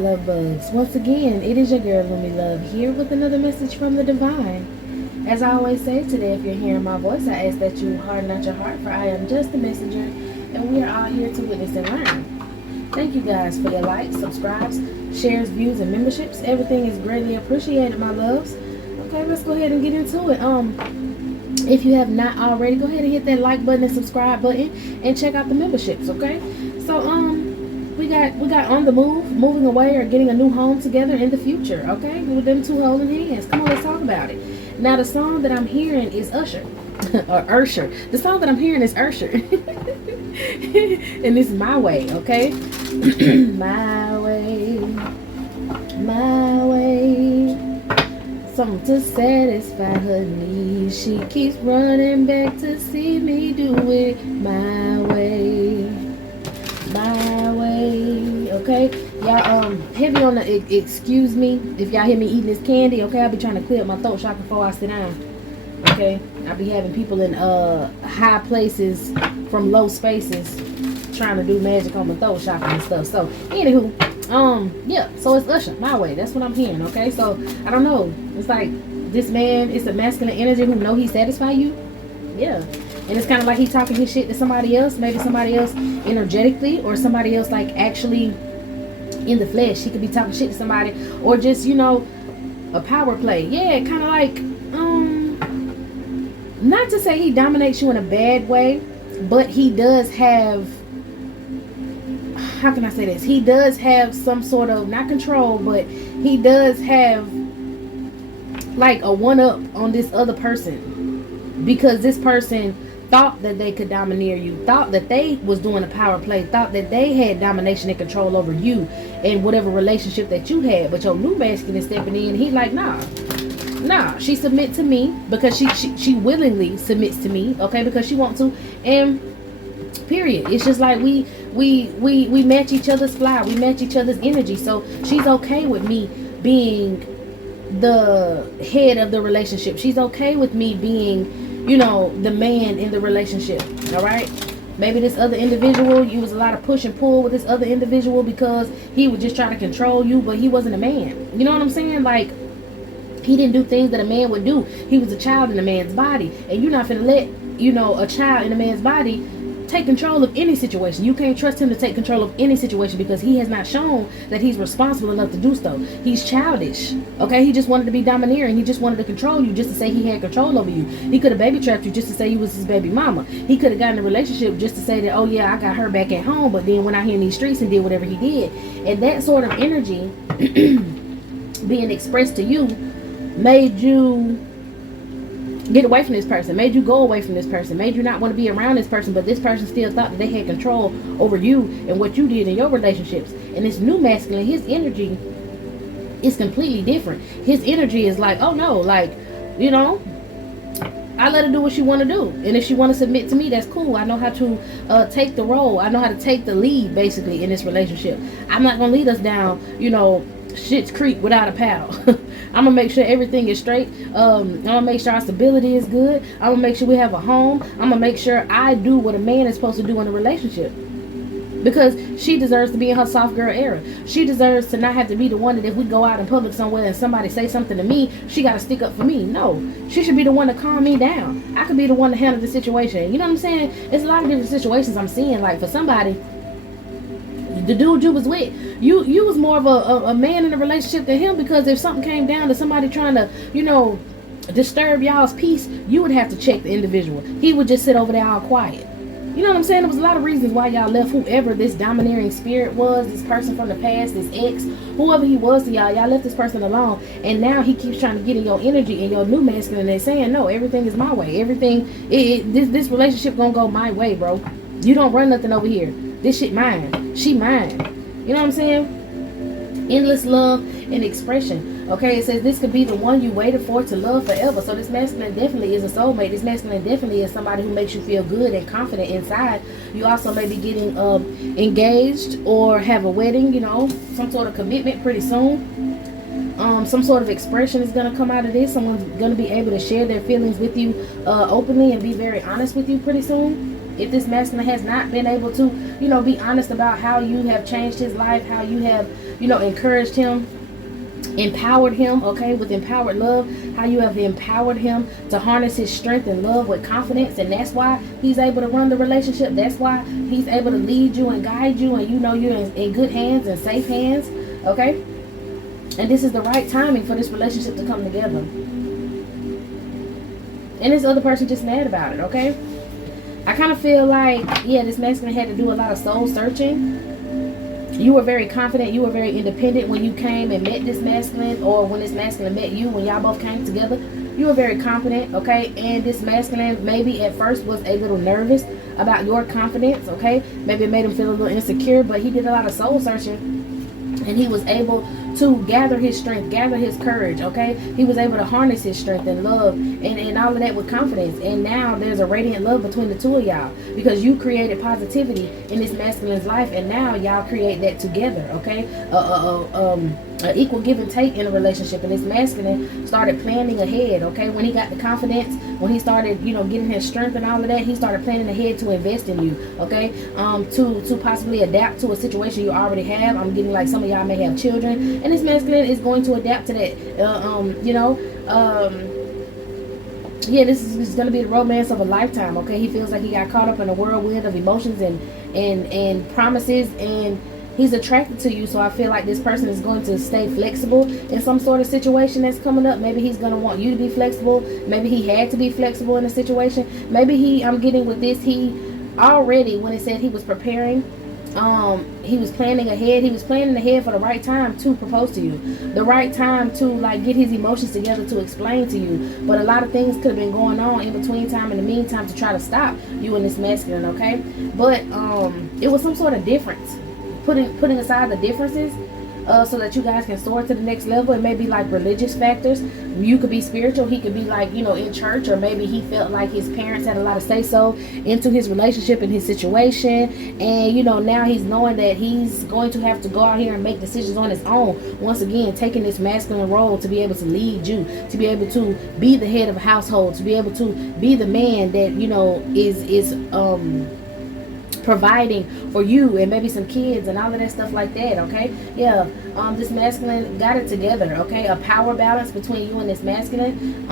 love bugs. Once again, it is your girl Lumi Love here with another message from the divine. As I always say, today if you're hearing my voice, I ask that you harden not your heart, for I am just a messenger, and we are all here to witness and learn. Thank you guys for your likes, subscribes, shares, views, and memberships. Everything is greatly appreciated, my loves. Okay, let's go ahead and get into it. If you have not already, go ahead and hit that like button and subscribe button and check out the memberships, okay? So we got on the move, moving away, or getting a new home together in the future, okay? With them two holding hands. Come on, let's talk about it. Now the song that I'm hearing is Usher. Or Ursher. The song that I'm hearing is Ursher. And it's My Way, okay? My way. My way. Something to satisfy her needs. She keeps running back to see me do it my way. My way. Okay? Y'all heavy on the excuse me if y'all hear me eating this candy, okay? I'll be trying to clear up my throat chakra before I sit down. Okay? I'll be having people in high places from low spaces trying to do magic on my throat chakra and stuff. So anywho, yeah, so it's Usher, My Way. That's what I'm hearing, okay? So I don't know, it's like this man is a masculine energy who know he satisfy you. Yeah. And it's kind of like he talking his shit to somebody else, maybe somebody else energetically, or somebody else like actually in the flesh. He could be talking shit to somebody, or just, you know, a power play. Yeah, kind of like not to say he dominates you in a bad way, but he does have, how can I say this? He does have some sort of, not control, but he does have like a one-up on this other person, because this person thought that they could domineer you, thought that they was doing a power play, thought that they had domination and control over you in whatever relationship that you had. But your new masculine is stepping in, he like, nah, she submit to me because she willingly submits to me, okay, because she wants to, and period. It's just like we match each other's fly, we match each other's energy. So she's okay with me being the head of the relationship. She's okay with me being, you know, the man in the relationship. All right, maybe this other individual, you was a lot of push and pull with this other individual because he would just try to control you, but he wasn't a man. You know what I'm saying? Like, he didn't do things that a man would do. He was a child in a man's body, and you're not finna let, you know, a child in a man's body take control of any situation. You can't trust him to take control of any situation because he has not shown that he's responsible enough to do so. He's childish, okay? He just wanted to be domineering. He just wanted to control you just to say he had control over you. He could have baby trapped you just to say you was his baby mama. He could have gotten in a relationship just to say that, oh yeah, I got her back at home, but then went out here in these streets and did whatever he did. And that sort of energy being expressed to you made you get away from this person, made you go away from this person, made you not want to be around this person, but this person still thought that they had control over you and what you did in your relationships. And this new masculine, his energy is completely different. His energy is like, oh no, like, you know, I let her do what she want to do, and if she want to submit to me, that's cool. I know how to take the role. I know how to take the lead, basically, in this relationship. I'm not gonna lead us down, you know, Shit's Creek without a paddle. I'm gonna make sure everything is straight. I'm gonna make sure our stability is good. I'm gonna make sure we have a home. I'm gonna make sure I do what a man is supposed to do in a relationship, because she deserves to be in her soft girl era. She deserves to not have to be the one that if we go out in public somewhere and somebody say something to me, she got to stick up for me. No, she should be the one to calm me down. I could be the one to handle the situation. You know what I'm saying? It's a lot of different situations I'm seeing. Like, for somebody, the dude you was with, you was more of a man in a relationship than him, because if something came down to somebody trying to, you know, disturb y'all's peace, you would have to check the individual. He would just sit over there all quiet. You know what I'm saying? There was a lot of reasons why y'all left whoever this domineering spirit was, this person from the past, this ex, whoever he was to y'all. Y'all left this person alone, and now he keeps trying to get in your energy and your new masculine and saying, no, everything is my way. Everything, this relationship gonna go my way, bro. You don't run nothing over here. This shit mine. She mine. You know what I'm saying? Endless love and expression. Okay, it says this could be the one you waited for to love forever. So this masculine definitely is a soulmate. This masculine definitely is somebody who makes you feel good and confident inside. You also may be getting engaged or have a wedding, you know, some sort of commitment pretty soon. Some sort of expression is going to come out of this. Someone's going to be able to share their feelings with you openly and be very honest with you pretty soon. if this masculine has not been able to, you know, be honest about how you have changed his life, how you have, you know, encouraged him, empowered him, okay, with empowered love, how you have empowered him to harness his strength and love with confidence, and that's why he's able to run the relationship. That's why he's able to lead you and guide you, and you know you're in good hands and safe hands, okay? And this is the right timing for this relationship to come together. And this other person just mad about it, okay? I kind of feel like, yeah, this masculine had to do a lot of soul searching. You were very confident, you were very independent when you came and met this masculine, or when this masculine met you, when y'all both came together. You were very confident, okay? And this masculine maybe at first was a little nervous about your confidence, okay? Maybe it made him feel a little insecure, but he did a lot of soul searching, and he was able to gather his strength, gather his courage, okay? He was able to harness his strength and love and all of that with confidence. And now there's a radiant love between the two of y'all, because you created positivity in this masculine's life, and now y'all create that together, okay? Equal give and take in a relationship. And this masculine started planning ahead, okay? When he got the confidence, when he started, you know, getting his strength and all of that, he started planning ahead to invest in you, okay? To possibly adapt to a situation you already have. I'm getting like some of y'all may have children, and this masculine is going to adapt to that. Yeah, this is going to be the romance of a lifetime, okay? He feels like he got caught up in a whirlwind of emotions and promises, and he's attracted to you. So I feel like this person is going to stay flexible in some sort of situation that's coming up. Maybe he's going to want you to be flexible. Maybe he had to be flexible in a situation. Maybe I'm getting with this, he already, when it said he was preparing, he was planning ahead. He was planning ahead for the right time to propose to you, the right time to like get his emotions together to explain to you. But a lot of things could have been going on in between time, in the meantime, to try to stop you and this masculine, okay? But it was some sort of difference, putting aside the differences, so that you guys can soar to the next level. It may be like religious factors. You could be spiritual, he could be like, you know, in church, or maybe he felt like his parents had a lot of say so into his relationship and his situation, and you know, now he's knowing that he's going to have to go out here and make decisions on his own, once again taking this masculine role to be able to lead you, to be able to be the head of a household, to be able to be the man that, you know, is providing for you and maybe some kids and all of that stuff like that, okay? Yeah, this masculine got it together, okay? A power balance between you and this masculine.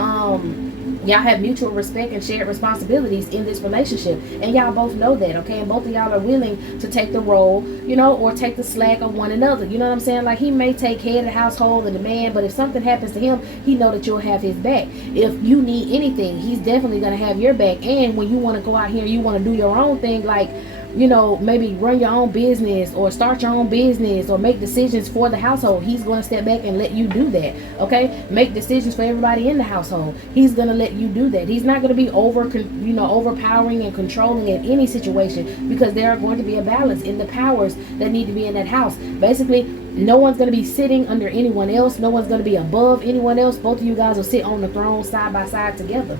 Y'all have mutual respect and shared responsibilities in this relationship, and y'all both know that, okay? And both of y'all are willing to take the role, you know, or take the slack of one another. You know what I'm saying? Like, he may take head of the household and the man, but if something happens to him, he know that you'll have his back. If you need anything, he's definitely gonna have your back. And when you want to go out here and you want to do your own thing, like, you know, maybe run your own business or start your own business or make decisions for the household, he's going to step back and let you do that, okay? Make decisions for everybody in the household, he's going to let you do that. He's not going to be overpowering and controlling in any situation, because there are going to be a balance in the powers that need to be in that house. Basically, no one's going to be sitting under anyone else. No one's going to be above anyone else. Both of you guys will sit on the throne side by side together,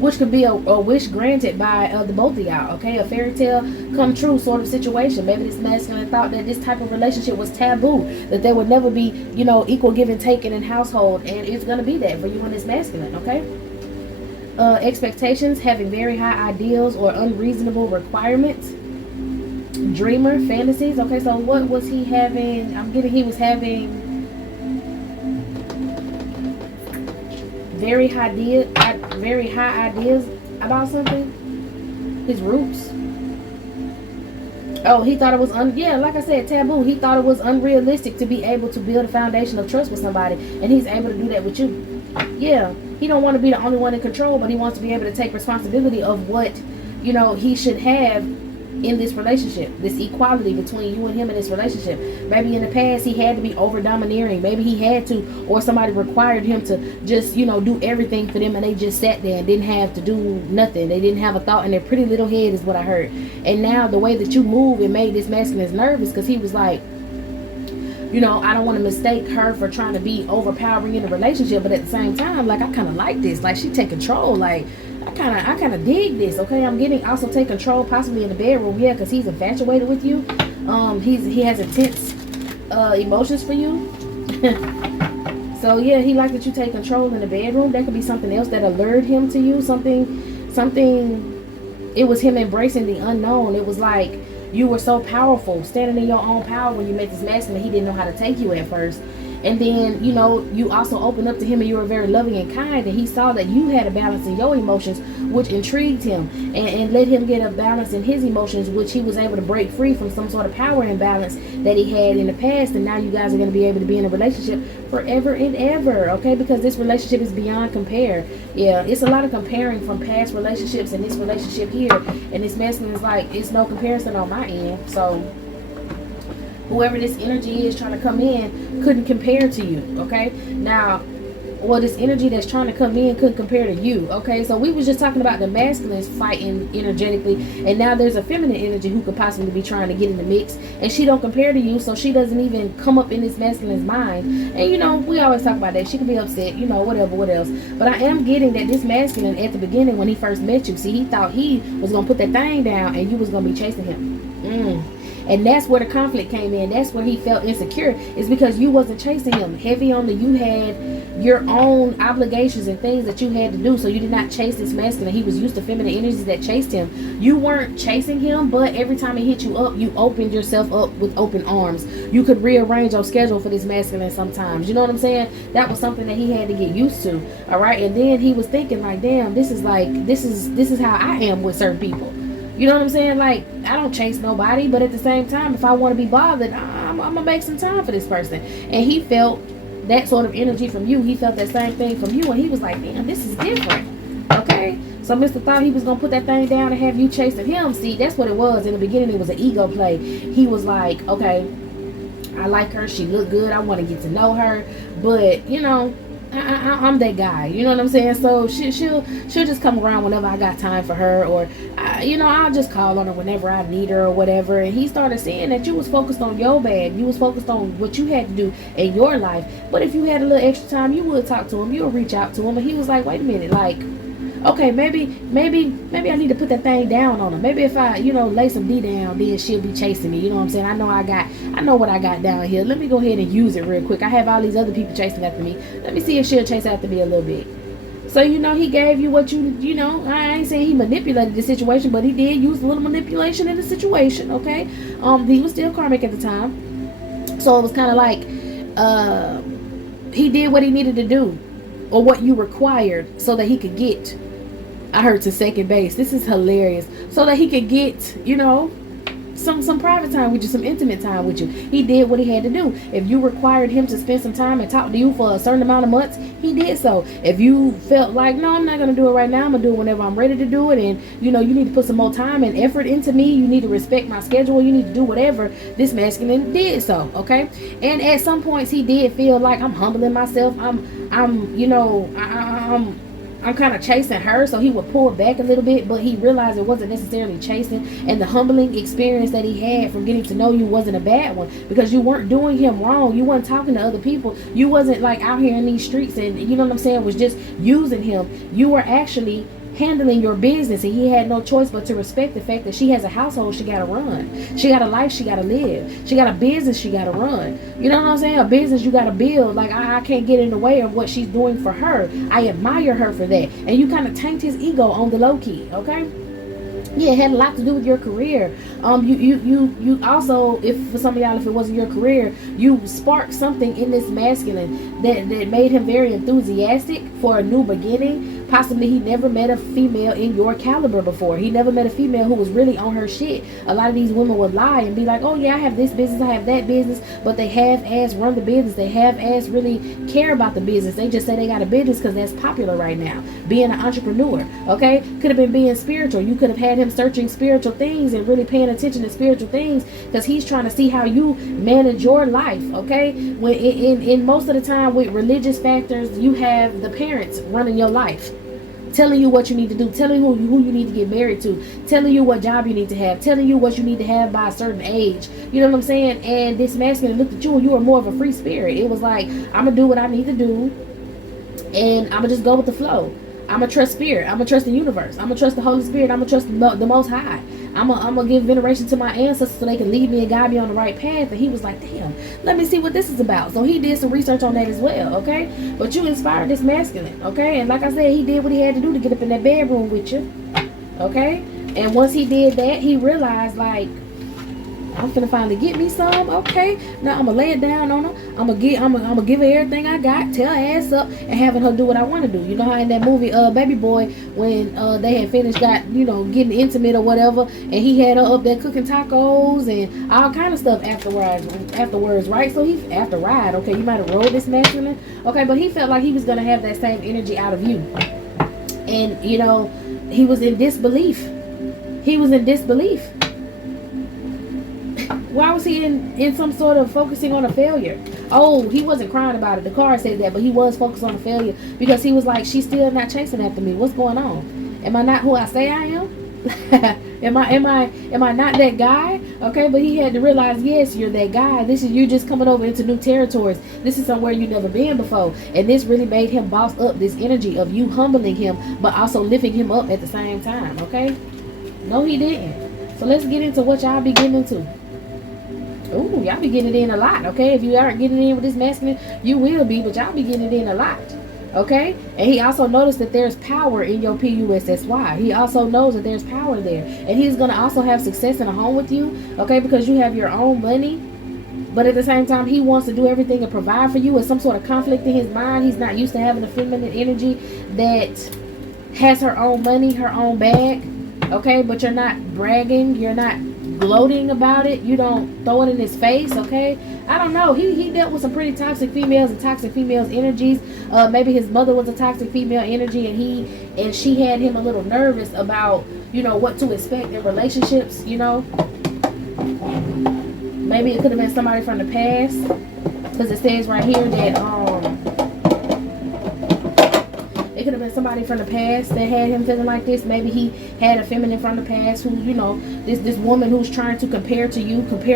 which could be a wish granted by the both of y'all, okay? A fairy tale come true sort of situation. Maybe this masculine thought that this type of relationship was taboo, that there would never be, you know, equal give and take in a household, and it's going to be that for you and this masculine, okay? Expectations, having very high ideals or unreasonable requirements. Dreamer, fantasies, okay? So what was he having? I'm getting he was having very high ideas about something. His roots. Oh, he thought it was like I said, taboo. He thought it was unrealistic to be able to build a foundation of trust with somebody, and he's able to do that with you. Yeah, he don't want to be the only one in control, but he wants to be able to take responsibility of what, you know, he should have in this relationship, this equality between you and him in this relationship. Maybe in the past he had to be over domineering. Maybe he had to, or somebody required him to just, you know, do everything for them, and they just sat there and didn't have to do nothing. They didn't have a thought in their pretty little head, is what I heard. And now the way that you move, it made this masculine nervous, because he was like, you know, I don't want to mistake her for trying to be overpowering in the relationship, but at the same time, like, I kind of like this. Like, she take control. Like, I kind of dig this, okay? I'm getting also take control possibly in the bedroom, yeah, because he's infatuated with you. He has intense emotions for you. So yeah, he liked that you take control in the bedroom. That could be something else that allured him to you. Something It was him embracing the unknown. It was like you were so powerful, standing in your own power when you met this masculine. He didn't know how to take you at first. And then, you know, you also opened up to him and you were very loving and kind. And he saw that you had a balance in your emotions, which intrigued him. And let him get a balance in his emotions, which he was able to break free from some sort of power imbalance that he had in the past. And now you guys are going to be able to be in a relationship forever and ever, okay? Because this relationship is beyond compare. Yeah, it's a lot of comparing from past relationships and this relationship here. And this masculine is like, it's no comparison on my end. So whoever this energy is trying to come in couldn't compare to you, okay? Now, well, this energy that's trying to come in couldn't compare to you, okay? So we was just talking about the masculines fighting energetically, and now there's a feminine energy who could possibly be trying to get in the mix, and she don't compare to you, so she doesn't even come up in this masculine's mind. And you know, we always talk about that. She could be upset, you know, whatever, what else. But I am getting that this masculine at the beginning when he first met you, see, he thought he was going to put that thing down and you was going to be chasing him. And that's where the conflict came in. That's where he felt insecure. Is because you wasn't chasing him. Heavy on the, you had your own obligations and things that you had to do. So you did not chase this masculine. He was used to feminine energies that chased him. You weren't chasing him, but every time he hit you up, you opened yourself up with open arms. You could rearrange your schedule for this masculine sometimes. You know what I'm saying? That was something that he had to get used to. All right. And then he was thinking like, damn, this is how I am with certain people. You know what I'm saying? Like, I don't chase nobody, but at the same time, if I want to be bothered, I'm going to make some time for this person. And he felt that sort of energy from you. He felt that same thing from you. And he was like, damn, this is different. Okay? So Mr. thought he was going to put that thing down and have you chasing him. See, that's what it was. In the beginning, it was an ego play. He was like, okay, I like her. She looked good. I want to get to know her. But, you know, I'm that guy, you know what I'm saying? So she'll just come around whenever I got time for her, or you know, I'll just call on her whenever I need her or whatever. And he started seeing that you was focused on your bag, you was focused on what you had to do in your life. But if you had a little extra time, you would talk to him, you would reach out to him. And he was like, wait a minute, like, okay, maybe I need to put that thing down on her. Maybe if I, you know, lay some D down, then she'll be chasing me. You know what I'm saying? I know what I got down here. Let me go ahead and use it real quick. I have all these other people chasing after me. Let me see if she'll chase after me a little bit. So, you know, he gave you what you know, I ain't saying he manipulated the situation, but he did use a little manipulation in the situation, okay? He was still karmic at the time. So it was kind of like, he did what he needed to do, or what you required, so that he could get, I heard, to second base. This is hilarious. So that he could get, you know, some private time with you, some intimate time with you. He did what he had to do. If you required him to spend some time and talk to you for a certain amount of months, he did so. If you felt like, no, I'm not going to do it right now, I'm going to do it whenever I'm ready to do it, and, you know, you need to put some more time and effort into me, you need to respect my schedule, you need to do whatever, this masculine did so, okay? And at some points, he did feel like, I'm humbling myself, I'm kind of chasing her, so he would pull back a little bit, but he realized it wasn't necessarily chasing, and the humbling experience that he had from getting to know you wasn't a bad one, because you weren't doing him wrong. You weren't talking to other people. You wasn't like out here in these streets and, you know what I'm saying, was just using him. You were actually handling your business, and he had no choice but to respect the fact that she has a household she gotta run, she got a life she gotta live, she got a business she gotta run, you know what I'm saying, a business you gotta build. Like, I can't get in the way of what she's doing for her. I admire her for that. And you kind of tanked his ego on the low key, okay? Yeah, it had a lot to do with your career. You also, if for some of y'all, if it wasn't your career, you sparked something in this masculine that made him very enthusiastic for a new beginning. Possibly he never met a female in your caliber before. He never met a female who was really on her shit. A lot of these women would lie and be like, oh yeah, I have this business, I have that business, but they half-ass run the business. They half-ass really care about the business. They just say they got a business because that's popular right now. Being an entrepreneur, okay? Could have been being spiritual. You could have had him searching spiritual things and really paying attention to spiritual things, because he's trying to see how you manage your life, okay? When in most of the time with religious factors, you have the parents running your life, telling you what you need to do, telling you who you need to get married to, telling you what job you need to have, telling you what you need to have by a certain age. You know what I'm saying? And this masculine looked at you and you were more of a free spirit. It was like, I'm going to do what I need to do, and I'm going to just go with the flow. I'm going to trust spirit. I'm going to trust the universe. I'm going to trust the Holy Spirit. I'm going to trust the Most High. I'm going to give veneration to my ancestors so they can lead me and guide me on the right path. And he was like, damn, let me see what this is about. So he did some research on that as well, okay? But you inspired this masculine, okay? And like I said, he did what he had to do to get up in that bedroom with you, okay? And once he did that, he realized, like, I'm finna finally get me some. Okay, now I'm gonna lay it down on her. I'm gonna give her everything I got. Tell her ass up and having her do what I want to do. You know how in that movie, Baby Boy, when they had finished, getting intimate or whatever, and he had her up there cooking tacos and all kind of stuff afterwards, right? So he okay, you might have rolled this masculine, okay, but he felt like he was gonna have that same energy out of you, and he was in disbelief. Why was he in some sort of focusing on a failure? Oh, he wasn't crying about it. The card said that, but he was focused on a failure because he was like, she's still not chasing after me. What's going on? Am I not who I say I am? am I not that guy? Okay, but he had to realize, yes, you're that guy. This is you just coming over into new territories. This is somewhere you've never been before. And this really made him boss up this energy of you humbling him, but also lifting him up at the same time. Okay? No, he didn't. So let's get into what y'all be getting into. Ooh, y'all be getting it in a lot, okay? If you aren't getting it in with this masculine, you will be, but y'all be getting it in a lot, okay? And he also noticed that there's power in your PUSSY. He also knows that there's power there. And he's going to also have success in a home with you, okay? Because you have your own money. But at the same time, he wants to do everything and provide for you. With some sort of conflict in his mind. He's not used to having a feminine energy that has her own money, her own bag, okay? But you're not bragging. You're not gloating about it. You don't throw it in his face, okay? I don't know. He dealt with some pretty toxic females and toxic females energies. Maybe his mother was a toxic female energy, and she had him a little nervous about what to expect in relationships. Maybe it could have been somebody from the past, because it says right here that it could have been somebody from the past that had him feeling like this. Maybe he had a feminine from the past who, this woman who's trying to compare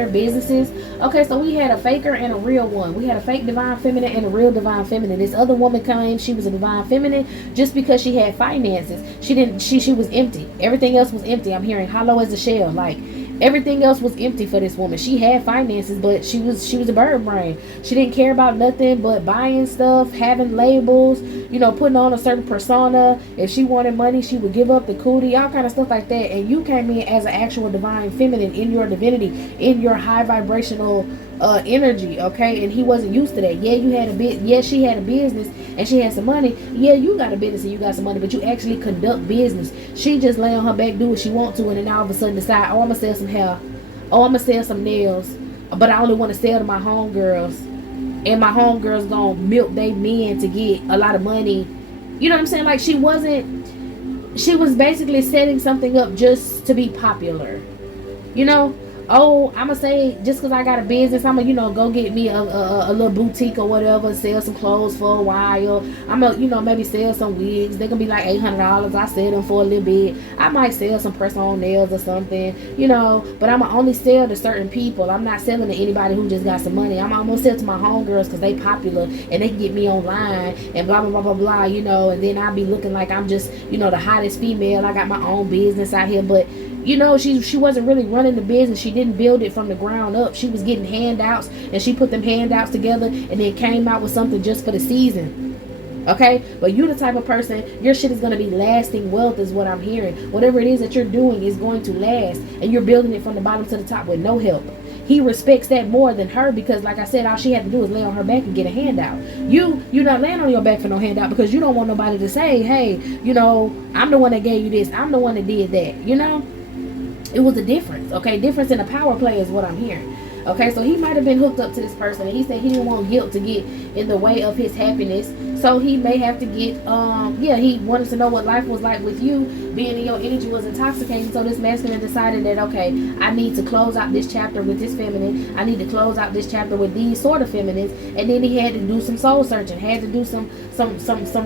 businesses. Okay, so we had a faker and a real one. We had a fake divine feminine and a real divine feminine. This other woman claimed she was a divine feminine just because she had finances. She was empty. Everything else was empty. I'm hearing hollow as a shell. Like, everything else was empty for this woman. She had finances, but she was a bird brain. She didn't care about nothing but buying stuff, having labels, putting on a certain persona. If she wanted money, she would give up the cootie, all kind of stuff like that. And you came in as an actual divine feminine in your divinity, in your high vibrational energy, okay? And he wasn't used to that. Yeah, you had a bit. Yeah, she had a business and she had some money. Yeah, you got a business and you got some money, but you actually conduct business. She just lay on her back, do what she want to, and then all of a sudden decide, oh, I'm gonna sell some hair, oh, I'm gonna sell some nails, but I only want to sell to my homegirls, and my homegirls gonna milk they men to get a lot of money. You know what I'm saying? Like, she was basically setting something up just to be popular. Oh, I'm gonna say, just because I got a business, I'm gonna, go get me a little boutique or whatever, sell some clothes for a while. I'm gonna, maybe sell some wigs. They're gonna be like $800. I sell them for a little bit. I might sell some press-on nails or something, but I'm gonna only sell to certain people. I'm not selling to anybody who just got some money. I'm gonna sell to my homegirls because they popular and they can get me online and blah, blah, blah, blah, blah, and then I'll be looking like I'm just, the hottest female. I got my own business out here, but she wasn't really running the business. She didn't build it from the ground up. She was getting handouts, and she put them handouts together and then came out with something just for the season. Okay? But you the type of person, your shit is going to be lasting wealth is what I'm hearing. Whatever it is that you're doing is going to last, and you're building it from the bottom to the top with no help. He respects that more than her because, like I said, all she had to do was lay on her back and get a handout. You're not laying on your back for no handout because you don't want nobody to say, hey, I'm the one that gave you this. I'm the one that did that, It was a difference, okay? Difference in the power play is what I'm hearing. Okay, so he might have been hooked up to this person, and he said he didn't want guilt to get in the way of his happiness. So he may have to get, he wanted to know what life was like with you. Being in your energy was intoxicating. So this masculine decided that, okay, I need to close out this chapter with this feminine. I need to close out this chapter with these sort of feminines. And then he had to do some soul searching, had to do some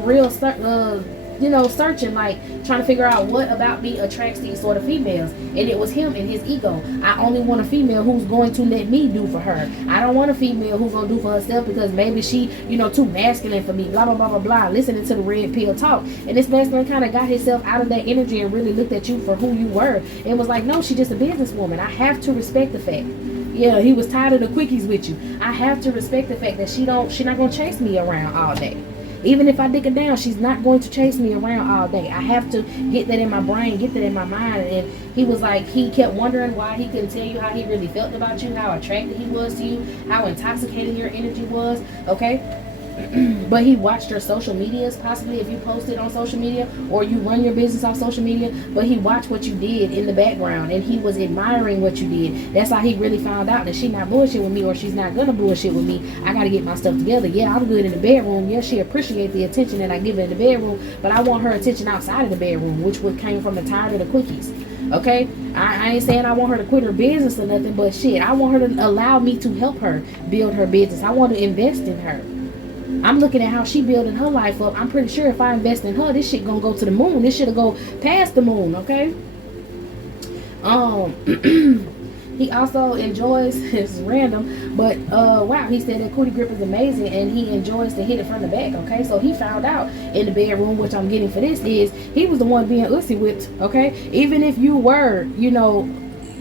real searching, like trying to figure out what about me attracts these sort of females. And it was him and his ego. I only want a female who's going to let me do for her. I don't want a female who's going to do for herself because maybe she, too masculine for me, blah, blah, blah, blah, blah. Listening to the red pill talk. And this masculine kind of got himself out of that energy and really looked at you for who you were. And was like, no, she's just a businesswoman. I have to respect the fact. Yeah, he was tired of the quickies with you. I have to respect the fact that she's not going to chase me around all day. Even if I dig her down, she's not going to chase me around all day. I have to get that in my brain, get that in my mind. And he was like, he kept wondering why he couldn't tell you how he really felt about you, how attracted he was to you, how intoxicating your energy was, okay? But he watched your social medias, possibly if you posted on social media or you run your business on social media, but he watched what you did in the background and he was admiring what you did. That's how he really found out that she not bullshit with me, or she's not gonna bullshit with me. I gotta get my stuff together. Yeah, I'm good in the bedroom. Yeah, she appreciates the attention that I give her in the bedroom, but I want her attention outside of the bedroom, which would came from the tired of the quickies. Okay, I ain't saying I want her to quit her business or nothing, but shit, I want her to allow me to help her build her business. I want to invest in her. I'm looking at how she building her life up. I'm pretty sure if I invest in her, this shit gonna go to the moon. This shit'll go past the moon, okay? He also enjoys, it's random, but wow, he said that cootie grip is amazing and he enjoys to hit it from the back, okay? So he found out in the bedroom, which I'm getting for this is, he was the one being ussy whipped, okay? Even if you were, you know,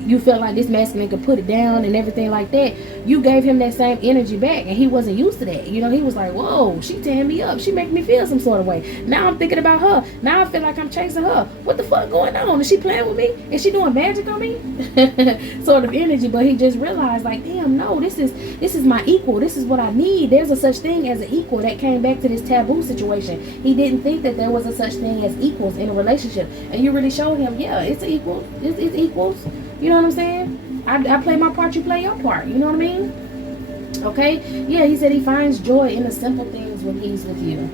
you felt like this masculine could put it down and everything like that, you gave him that same energy back, and he wasn't used to that. You know, he was like, whoa, she tearing me up, she making me feel some sort of way. Now I'm thinking about her, now I feel like I'm chasing her. What the fuck going on? Is she playing with me? Is she doing magic on me? Sort of energy. But he just realized, like, damn, no, this is my equal. This is what I need. There's a such thing as an equal. That came back to this taboo situation. He didn't think that there was a such thing as equals in a relationship, and you really showed him, yeah, it's equal. It's equals. You know what I'm saying? I play my part, you play your part. You know what I mean? Okay? Yeah, he said he finds joy in the simple things when he's with you.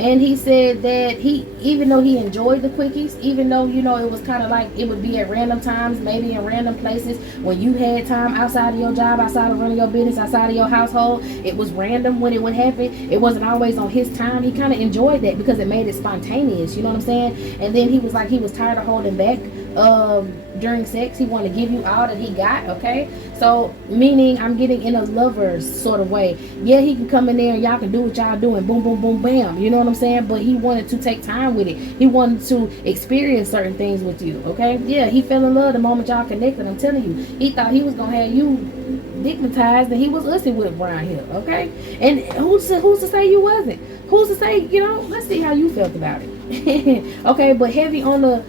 And he said that even though he enjoyed the quickies, even though, you know, it was kind of like it would be at random times, maybe in random places, when you had time outside of your job, outside of running your business, outside of your household, it was random when it would happen. It wasn't always on his time. He kind of enjoyed that because it made it spontaneous, you know what I'm saying? And then he was like, he was tired of holding back during sex. He wanted to give you all that he got, okay? So, meaning I'm getting in a lover's sort of way. Yeah, he can come in there and y'all can do what y'all doing, boom, boom, boom, bam, you know what I'm saying? But he wanted to take time with it. He wanted to experience certain things with you, okay? Yeah, he fell in love the moment y'all connected. I'm telling you, he thought he was gonna have you dignitized and he was ussy with around here, okay? And who's to say you wasn't? Who's to say, you know? Let's see how you felt about it. Okay, but heavy on the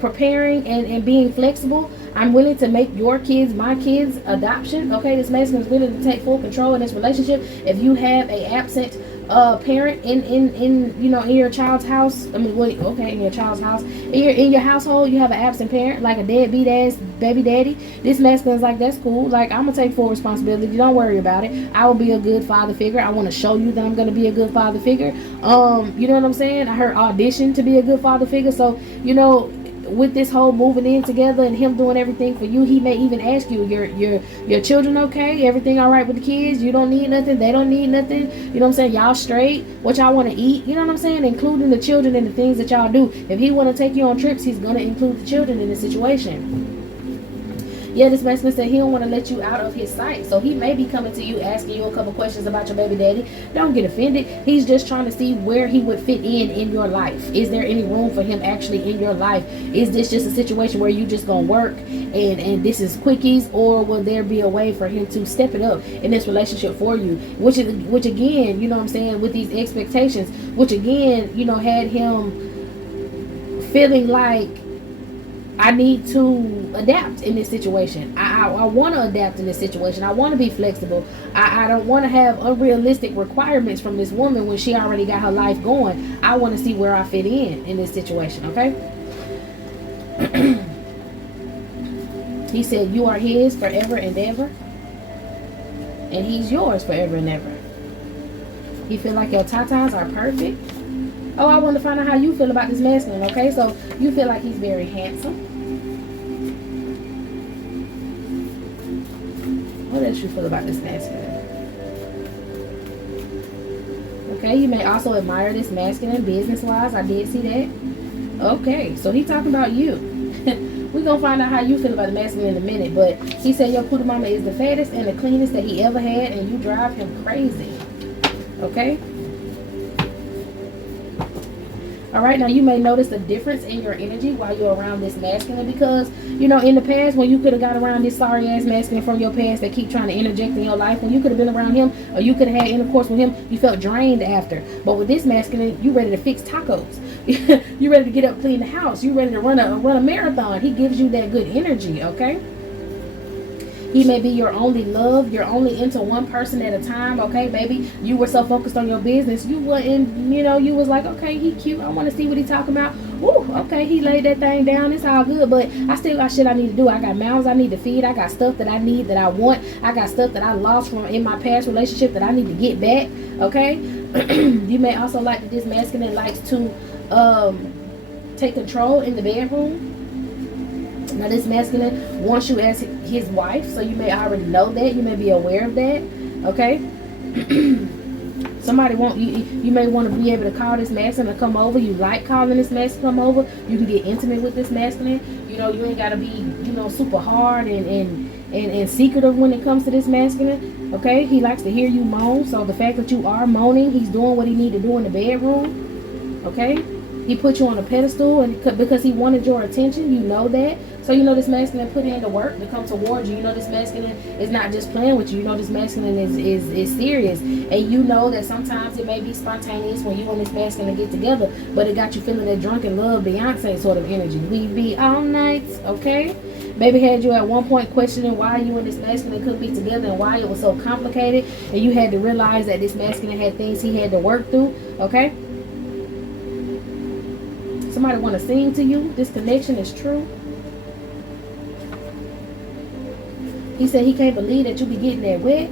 preparing and being flexible. I'm willing to make your kids my kids adoption. Okay, this masculine is willing to take full control in this relationship. If you have a absent parent in you know, in your child's house, I mean, okay, in your child's house, in your household, you have an absent parent, like a deadbeat ass baby daddy. This masculine is like, that's cool. Like, I'm gonna take full responsibility. Don't worry about it. I will be a good father figure. I want to show you that I'm gonna be a good father figure. You know what I'm saying? I heard audition to be a good father figure. So, you know, with this whole moving in together and him doing everything for you, he may even ask you, your children okay? Everything all right with the kids? You don't need nothing, they don't need nothing, you know what I'm saying? Y'all straight? What y'all want to eat? You know what I'm saying? Including the children and the things that y'all do. If he want to take you on trips, he's going to include the children in the situation. Yeah, this masculine said he don't want to let you out of his sight. So he may be coming to you, asking you a couple questions about your baby daddy. Don't get offended. He's just trying to see where he would fit in your life. Is there any room for him actually in your life? Is this just a situation where you just gonna work and this is quickies, or will there be a way for him to step it up in this relationship for you? Which again, you know what I'm saying, with these expectations, which again, you know, had him feeling like, I need to adapt in this situation. I want to adapt in this situation. I want to be flexible. I don't want to have unrealistic requirements from this woman when she already got her life going. I want to see where I fit in this situation, okay? He said, you are his forever and ever, and he's yours forever and ever. You feel like your tatas are perfect. Oh, I want to find out how you feel about this masculine, okay? So, you feel like he's very handsome. What else you feel about this masculine? Okay, you may also admire this masculine business-wise. I did see that. Okay, so he's talking about you. We're going to find out how you feel about the masculine in a minute. But he said your Poodle Mama is the fattest and the cleanest that he ever had, and you drive him crazy. Okay? All right, now you may notice a difference in your energy while you're around this masculine, because, you know, in the past, when you could have got around this sorry ass masculine from your past that keep trying to interject in your life, when you could have been around him, or you could have had intercourse with him, you felt drained after. But with this masculine, you ready to fix tacos. You ready to get up, clean the house. You ready to run a marathon. He gives you that good energy, okay? He may be your only love. You're only into one person at a time, okay, baby? You were so focused on your business. You wasn't, you know, you was like, okay, he cute. I want to see what he talking about. Ooh, okay, he laid that thing down. It's all good, but I still got shit I need to do. I got mouths I need to feed. I got stuff that I need, that I want. I got stuff that I lost from in my past relationship that I need to get back, okay? You may also like that this masculine likes to take control in the bedroom. Now this masculine wants you as his wife, so you may already know that. You may be aware of that, okay? Somebody want you may want to be able to call this masculine to come over. You like calling this masculine come over. You can get intimate with this masculine. You know, you ain't got to be, you know, super hard and secretive when it comes to this masculine, okay? He likes to hear you moan, so the fact that you are moaning, he's doing what he need to do in the bedroom, okay? He put you on a pedestal and because he wanted your attention. You know that. So you know this masculine put in the work to come towards you. You know this masculine is not just playing with you. You know this masculine is serious. And you know that sometimes it may be spontaneous when you and this masculine get together, but it got you feeling that drunken love, Beyonce sort of energy. We be all nights, okay? Baby had you at one point questioning why you and this masculine couldn't be together and why it was so complicated. And you had to realize that this masculine had things he had to work through, okay? Somebody want to sing to you. This connection is true. He said he can't believe that you be getting that wet.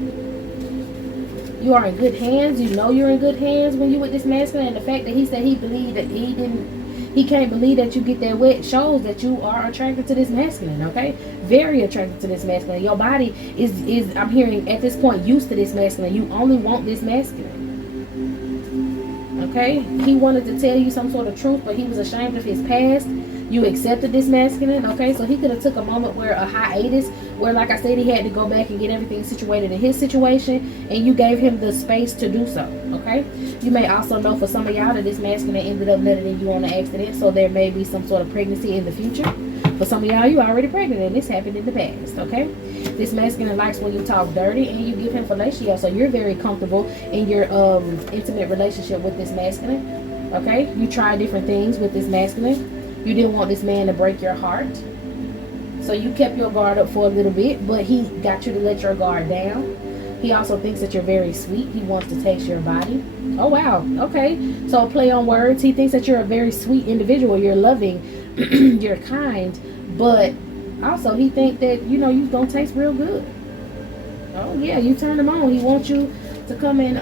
You are in good hands. You know you're in good hands when you with this masculine. And the fact that he said he believed that he can't believe that you get that wet shows that you are attracted to this masculine, okay? Very attracted to this masculine. Your body is I'm hearing at this point used to this masculine. You only want this masculine. Okay, he wanted to tell you some sort of truth, but he was ashamed of his past. You accepted this masculine, okay? So he could have took a moment where a hiatus, where, like I said, he had to go back and get everything situated in his situation, and you gave him the space to do so, okay? You may also know for some of y'all that this masculine ended up letting you on an accident, so there may be some sort of pregnancy in the future. For some of y'all, you already pregnant, and this happened in the past, okay? This masculine likes when you talk dirty and you give him fellatio, so you're very comfortable in your intimate relationship with this masculine, okay? You try different things with this masculine. You didn't want this man to break your heart, so you kept your guard up for a little bit, but he got you to let your guard down. He also thinks that you're very sweet. He wants to taste your body. Oh, wow. Okay. So play on words. He thinks that you're a very sweet individual. You're loving. You're kind. But also he thinks that, you know, you don't taste real good. Oh, yeah. You turn him on. He wants you to come in.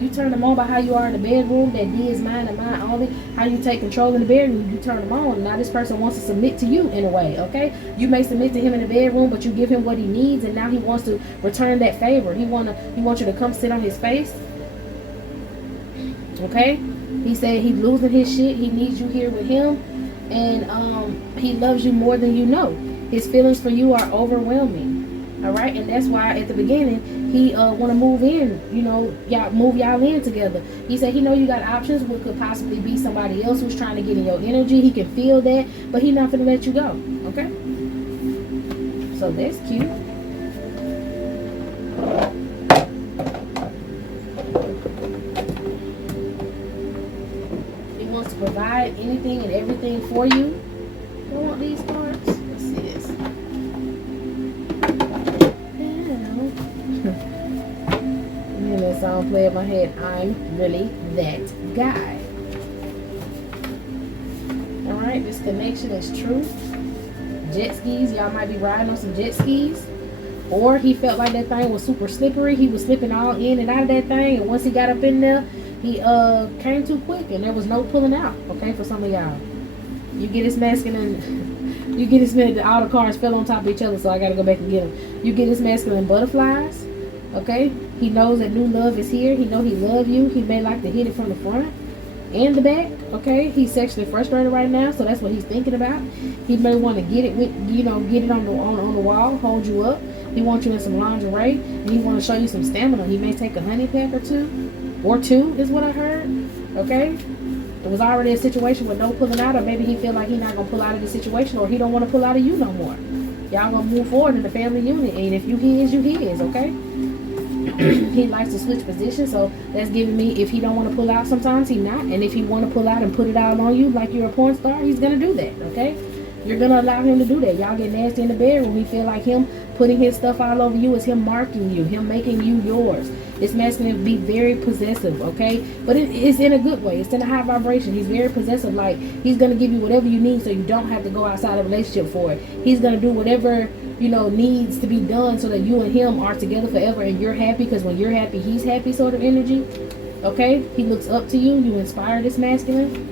You turn him on by how you are in the bedroom. That D is mine and mine only. How you take control in the bedroom. You turn him on. Now this person wants to submit to you in a way, okay? You may submit to him in the bedroom, but you give him what he needs, and now he wants to return that favor. He wants you to come sit on his face, okay? He said he's losing his shit. He needs you here with him, and he loves you more than you know. His feelings for you are overwhelming. All right, and that's why at the beginning he want to move in. You know, y'all in together. He said he know you got options. What could possibly be somebody else who's trying to get in your energy. He can feel that, but he's not gonna let you go. Okay, so that's cute. He wants to provide anything and everything for you. You want these cards? Let's see this. That song play in my head. I'm really that guy. Alright, this connection is true. Jet skis, y'all might be riding on some jet skis. Or he felt like that thing was super slippery. He was slipping all in and out of that thing, and once he got up in there, he came too quick and there was no pulling out. Okay, for some of y'all. You get this masculine, you get this man, all the cards fell on top of each other, so I gotta go back and get them. You get this masculine butterflies. Okay, he knows that new love is here. He know he love you. He may like to hit it from the front and the back. Okay, he's sexually frustrated right now, so that's what he's thinking about. He may want to get it with, you know, get it on the wall, hold you up. He wants you in some lingerie, and he want to show you some stamina. He may take a honey pack or two is what I heard. Okay, It was already a situation with no pulling out, or maybe he feel like he's not gonna pull out of the situation, or he don't want to pull out of you no more. Y'all gonna move forward in the family unit, and if you his, you his, okay? He likes to switch positions, so that's giving me if he don't want to pull out sometimes, he not. And if he want to pull out and put it out on you like you're a porn star, he's gonna do that, okay? You're gonna allow him to do that. Y'all get nasty in the bedroom. He feel like him putting his stuff all over you is him marking you, him making you yours. This masculine be very possessive, okay? But it's in a good way. It's in a high vibration. He's very possessive. Like, he's going to give you whatever you need so you don't have to go outside a relationship for it. He's going to do whatever, you know, needs to be done so that you and him are together forever and you're happy, because when you're happy, he's happy sort of energy, okay? He looks up to you. You inspire this masculine.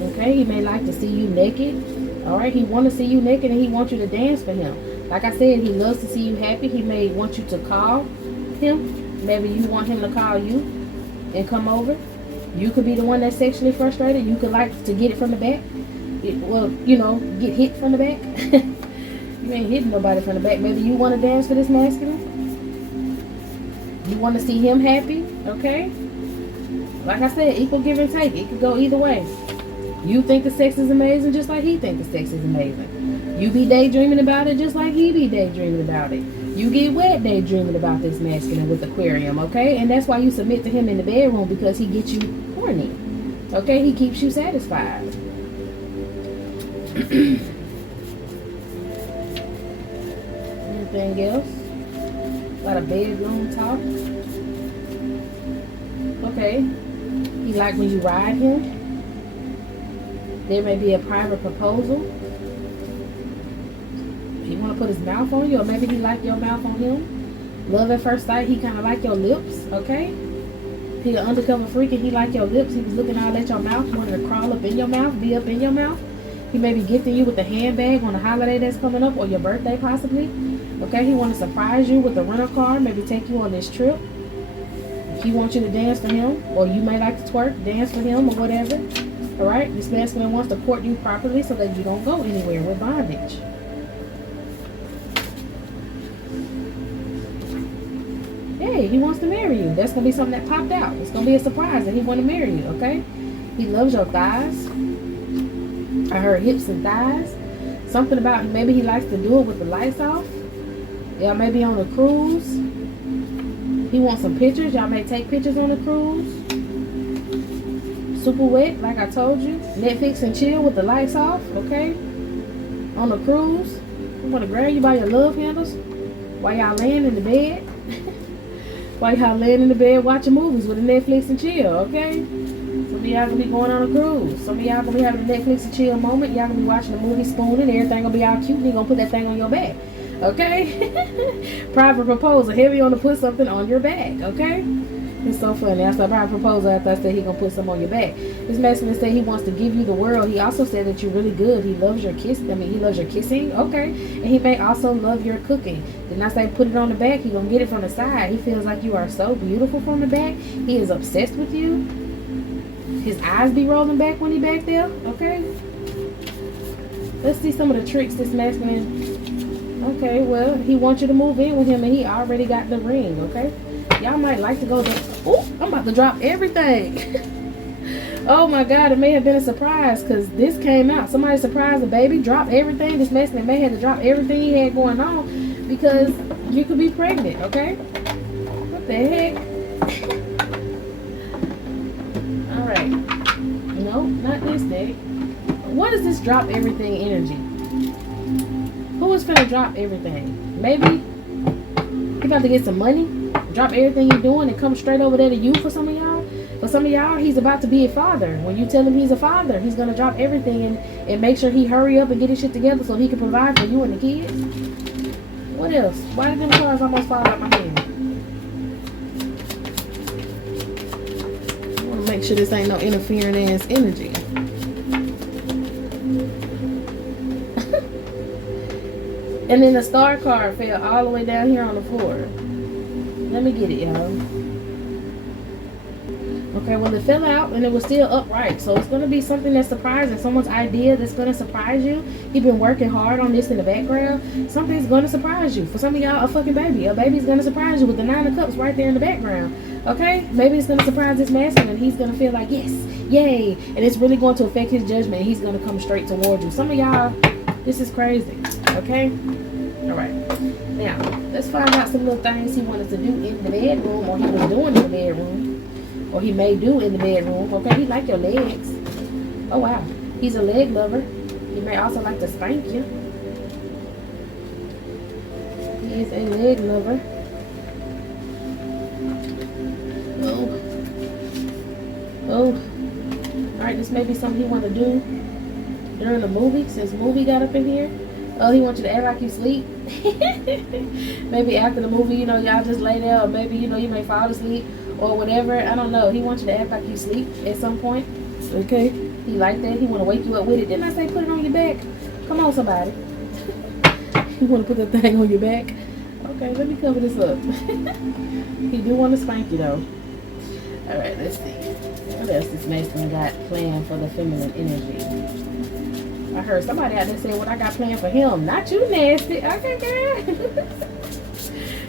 Okay, he may like to see you naked. Alright, he want to see you naked and he wants you to dance for him. Like I said, he loves to see you happy. He may want you to call him. Maybe you want him to call you and come over. You could be the one that's sexually frustrated. You could like to get it from the back. Well, you know, get hit from the back. You ain't hitting nobody from the back. Maybe you want to dance for this masculine. You want to see him happy, okay? Like I said, equal give and take. It could go either way. You think the sex is amazing just like he thinks the sex is amazing. You be daydreaming about it just like he be daydreaming about it. You get wet daydreaming about this masculine with aquarium, okay? And that's why you submit to him in the bedroom, because he gets you horny. Okay? He keeps you satisfied. Anything else? A lot of bedroom talk. Okay. He like when you ride him. There may be a private proposal. He want to put his mouth on you, or maybe he like your mouth on him. Love at first sight, he kind of like your lips, okay? He an undercover freak and he like your lips. He was looking all at your mouth, wanted to crawl up in your mouth, be up in your mouth. He may be gifting you with a handbag on a holiday that's coming up, or your birthday possibly. Okay, he want to surprise you with a rental car, maybe take you on this trip. He wants you to dance for him, or you may like to twerk, dance for him, or whatever. Alright, this masculine wants to court you properly so that you don't go anywhere with bondage. Hey, he wants to marry you. That's going to be something that popped out. It's going to be a surprise that he want to marry you, okay? He loves your thighs. I heard hips and thighs. Something about, maybe he likes to do it with the lights off. Y'all may be on a cruise. He wants some pictures. Y'all may take pictures on the cruise. Super wet, like I told you. Netflix and chill with the lights off, okay? On a cruise. I want to grab you by your love handles while y'all laying in the bed. While y'all laying in the bed watching movies with a Netflix and chill, okay? Some of y'all gonna be going on a cruise. Some of y'all gonna be having a Netflix and chill moment. Y'all gonna be watching a movie, spooning, everything gonna be all cute, and he gonna put that thing on your back, okay? Private proposal, heavy on to put something on your back, okay? It's so funny. I said private proposal after I said he gonna put something on your back. This masculine said he wants to give you the world. He also said that you're really good. He loves your kiss. I mean, he loves your kissing, okay? And he may also love your cooking. Didn't I say put it on the back? He gonna get it from the side. He feels like you are so beautiful from the back. He is obsessed with you. His eyes be rolling back when he back there, okay? Let's see some of the tricks this masculine. Okay, well, he wants you to move in with him and he already got the ring, okay? Y'all might like to go there. Oh, I'm about to drop everything. Oh my God, it may have been a surprise because this came out. Somebody surprised the baby, dropped everything. This masculine may have to drop everything he had going on because you could be pregnant, okay? What the heck? Alright. No, not this day. What is this drop everything energy? Who is gonna drop everything? Maybe he about to get some money, drop everything he's doing and come straight over there to you for some of y'all. For some of y'all, he's about to be a father. When you tell him he's a father, he's gonna drop everything and make sure he hurry up and get his shit together so he can provide for you and the kids. What else? Why did them cards almost fall out my hand? I wanna make sure this ain't no interfering ass energy. And then the star card fell all the way down here on the floor. Let me get it, y'all. Okay, well, it fell out and it was still upright. So it's going to be something that's surprising. Someone's idea that's going to surprise you. You've been working hard on this in the background. Something's going to surprise you. For some of y'all, a fucking baby. A baby's going to surprise you with the 9 of Cups right there in the background. Okay? Maybe it's going to surprise this masculine. He's going to feel like, yes, yay. And it's really going to affect his judgment. He's going to come straight towards you. Some of y'all, this is crazy. Okay? All right. Now, let's find out some little things he wanted to do in the bedroom, or he was doing in the bedroom. Or he may do in the bedroom. Okay, he like your legs. Oh wow, he's a leg lover. He may also like to spank you. He is a leg lover. Oh. Alright, this may be something he want to do during the movie, since movie got up in here. Oh, he wants you to act like you sleep. Maybe after the movie, y'all just lay there, or maybe, you may fall asleep or whatever. I don't know. He wants you to act like you sleep at some point. Okay? He like that. He want to wake you up with it. Didn't I say put it on your back? Come on, somebody. You want to put that thing on your back? Okay, let me cover this up. He do want to spank you, though. Alright, let's see. What else this masculine got planned for the feminine energy? I heard somebody out there say what I got planned for him. Not you, nasty. Okay, girl.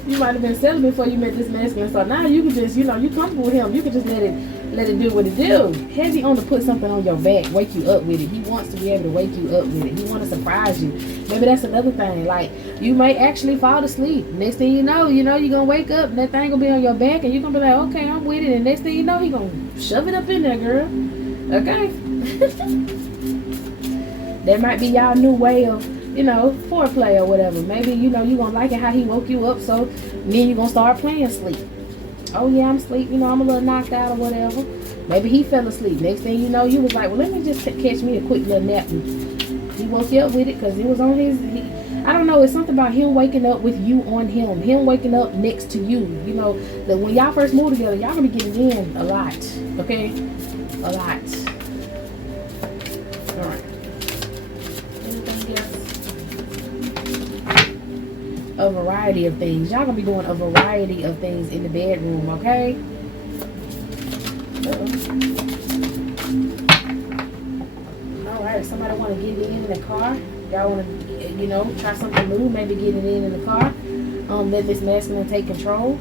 You might have been celibate before you met this masculine, so now you can just, you comfortable with him. You can just let it do what it do. Heavy on to put something on your back, wake you up with it. He wants to be able to wake you up with it. He want to surprise you. Maybe that's another thing. Like, you may actually fall asleep. Next thing you know, you're gonna wake up and that thing gonna be on your back, and you're gonna be like, okay, I'm with it. And next thing you know, he gonna shove it up in there, girl. Okay. That might be y'all new way of, foreplay or whatever. Maybe, you gonna like it how he woke you up, so then you gonna start playing sleep. Oh yeah, I'm asleep, I'm a little knocked out or whatever. Maybe he fell asleep. Next thing you know, you was like, well, let me just catch me a quick little nap. And he woke you up with it because it was on I don't know, it's something about him waking up with you on him. Him waking up next to you. That when y'all first move together, y'all gonna be getting in a lot. Okay? A lot. Alright. A variety of things. Y'all gonna be doing a variety of things in the bedroom, okay? Alright, somebody want to get it in the car. Y'all want to, try something new, maybe get it in the car. Let this masculine take control.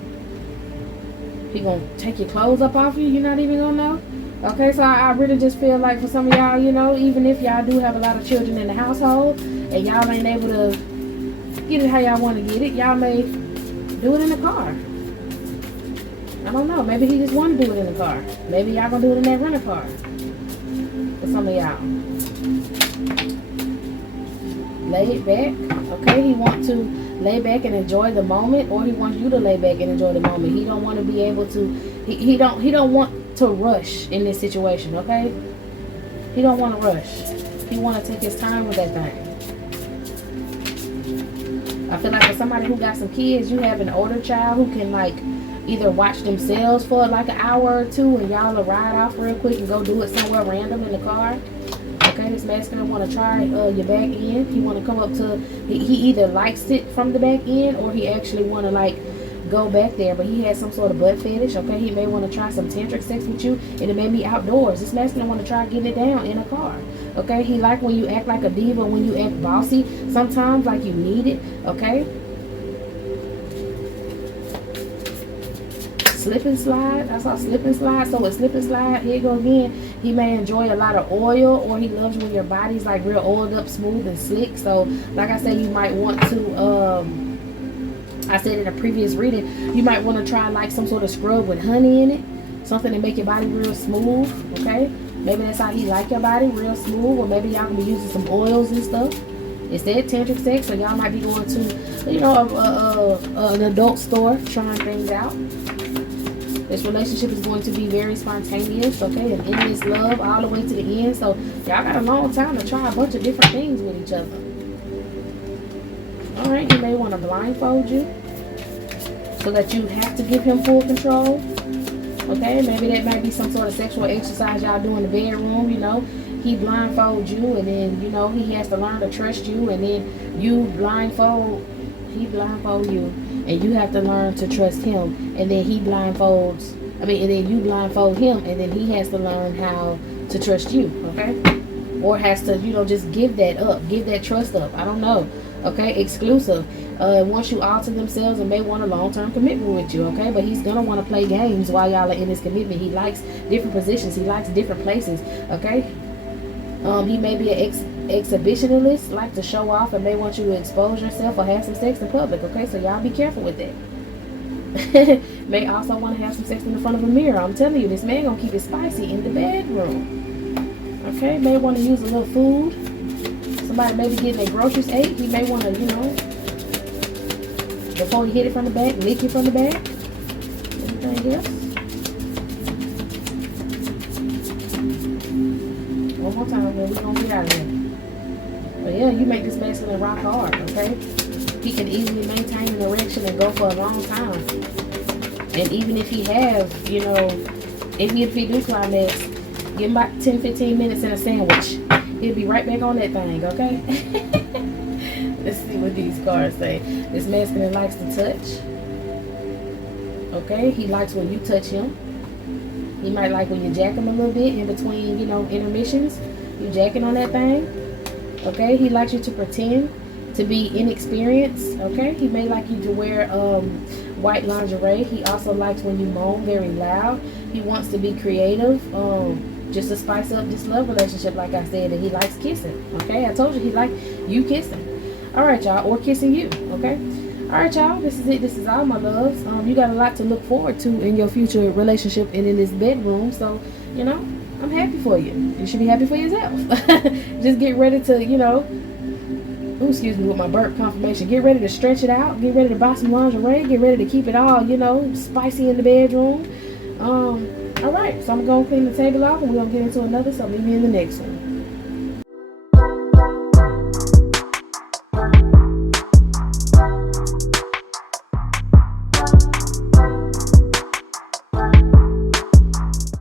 He gonna take your clothes up off you, you're not even gonna know. Okay, so I really just feel like for some of y'all, even if y'all do have a lot of children in the household and y'all ain't able to get it how y'all want to get it, y'all may do it in the car. I don't know. Maybe he just want to do it in the car. Maybe y'all gonna do it in that rental car. For some of y'all. Lay it back. Okay, he wants to lay back and enjoy the moment, or he wants you to lay back and enjoy the moment. He don't want to be able to. He don't want to rush in this situation. Okay, he don't want to rush. He want to take his time with that thing. I feel like for somebody who got some kids, you have an older child who can either watch themselves for an hour or two, and y'all will ride off real quick and go do it somewhere random in the car. Okay, this masculine want to try your back end. He want to come up to, he either likes it from the back end, or he actually want to go back there, but he has some sort of butt fetish. Okay, he may want to try some tantric sex with you, and it may be outdoors. This masculine want to try getting it down in a car. Okay, he like when you act like a diva, when you act bossy, sometimes like you need it. Okay, slip and slide. I saw slip and slide. So with slip and slide, here you go again. He may enjoy a lot of oil, or he loves when your body's real oiled up, smooth and slick. So like I said, you might want to I said in a previous reading, you might want to try some sort of scrub with honey in it, something to make your body real smooth. Okay, maybe that's how he like your body, real smooth. Or maybe y'all can be using some oils and stuff. It said tantric sex, so y'all might be going to an adult store trying things out. This relationship is going to be very spontaneous, okay, and endless love all the way to the end. So y'all got a long time to try a bunch of different things with each other. Alright, he may want to blindfold you so that you have to give him full control. Okay, maybe that might be some sort of sexual exercise y'all do in the bedroom, He blindfolds you, and then, he has to learn to trust you, and then he blindfold you, and you have to learn to trust him, and then he blindfolds And then you blindfold him, and then he has to learn how to trust you, okay? Or has to, just give that up, give that trust up. I don't know, okay? Exclusive. Wants you all to themselves and may want a long-term commitment with you, okay? But he's gonna want to play games while y'all are in this commitment. He likes different positions. He likes different places, okay? He may be an exhibitionist, like to show off, and may want you to expose yourself or have some sex in public, okay? So y'all be careful with that. May also want to have some sex in the front of a mirror. I'm telling you, this man gonna keep it spicy in the bedroom, okay? May want to use a little food. Somebody maybe getting their groceries ate. He may want to, before he hit it from the back, lick it from the back. Anything else? One more time, man. We're gonna get out of here. But yeah, you make this masculine rock hard, okay? He can easily maintain an erection and go for a long time. And even if he have, if he do climax, give him about 10-15 minutes and a sandwich. He'll be right back on that thing, okay? Let's see what these cards say. This masculine likes to touch. Okay, he likes when you touch him. He might like when you jack him a little bit in between, intermissions. You jacking on that thing. Okay, he likes you to pretend to be inexperienced. Okay, he may like you to wear white lingerie. He also likes when you moan very loud. He wants to be creative, just to spice up this love relationship. Like I said, that he likes kissing. Okay, I told you he likes you kissing. All right, y'all, or kissing you. Okay, all right, y'all, this is it. This is all, my loves. You got a lot to look forward to in your future relationship and in this bedroom. So I'm happy for you. You should be happy for yourself. Just get ready to, ooh, excuse me, with my burp confirmation. Get ready to stretch it out. Get ready to buy some lingerie. Get ready to keep it all, spicy in the bedroom. All right, so I'm going to clean the table off, and we're going to get into another. So meet me in the next one.